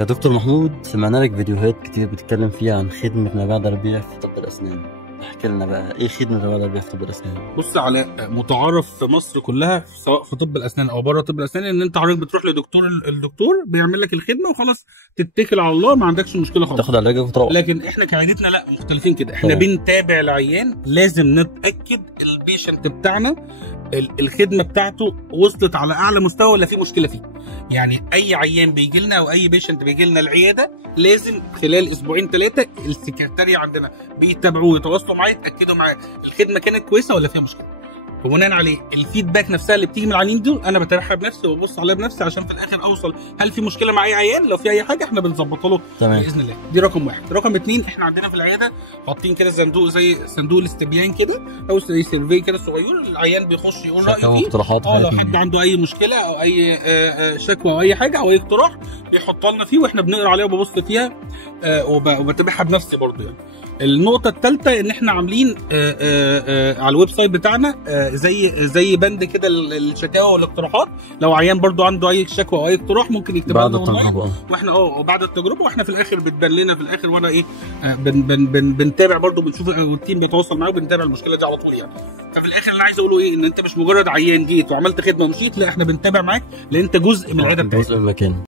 يا دكتور محمود، سمعنا لك فيديوهات كتير بتتكلم فيها عن خدمة ما بعد الربيع في طب الأسنان. احكي لنا بقى ايه خدمة ما بعد الربيع في طب الأسنان؟ بص، على متعارف في مصر كلها سواء في طب الاسنان او بره طب الاسنان ان انت حضرتك بتروح لدكتور، الدكتور بيعمل لك الخدمه وخلاص، تتكل على الله، ما عندكش مشكله خالص، تاخد على رجلك وتروح. لكن احنا كعيادتنا لا، مختلفين كده. احنا بنتابع العيان، لازم نتاكد البيشنت بتاعنا الخدمه بتاعته وصلت على اعلى مستوى ولا في مشكله فيه. يعني اي عيان بيجي لنا او اي بيشنت بيجي لنا العياده لازم خلال اسبوعين ثلاثه السكرتاريه عندنا بيتابعوه ويتواصلوا معاه يتاكدوا معاه الخدمه كانت كويسه ولا فيها مشكله. وبناء عليه الفيدباك نفسها اللي بتيجي من العيانين دول انا بتابعها بنفسي وببص عليها بنفسي عشان في الاخر اوصل هل في مشكله مع اي عيان. لو في اي حاجه احنا بنظبطها له باذن الله. دي رقم واحد. رقم اتنين، احنا عندنا في العياده حاطين كده صندوق زي صندوق الاستبيان كده او زي سيرفي كده صغير، العيان بيخش يقول رايه فيه. لو حد عنده اي مشكله او اي شكوى او اي حاجه او اي اقتراح بيحطها لنا فيه واحنا بنقرا عليها وببص فيها وبتابعها بنفسي برضه. يعني النقطه الثالثه ان احنا عاملين على الويب سايت بتاعنا زي بند كده الشكاوى والاقتراحات. لو عيان برضو عنده اي شكوى او اي اقتراح ممكن يكتبها لنا التجربه، واحنا بعد التجربه واحنا في الاخر بتبان لنا في الاخر، وانا بنتابع برضو، بنشوف التيم بيتواصل معاه وبنتابع المشكله دي على طول. يعني ففي الاخر اللي عايز اقوله ان انت مش مجرد عيان جيت وعملت خدمه ومشيت، لا احنا بنتابع معاك لان انت جزء من العياده بتاعتنا، جزء من المكان.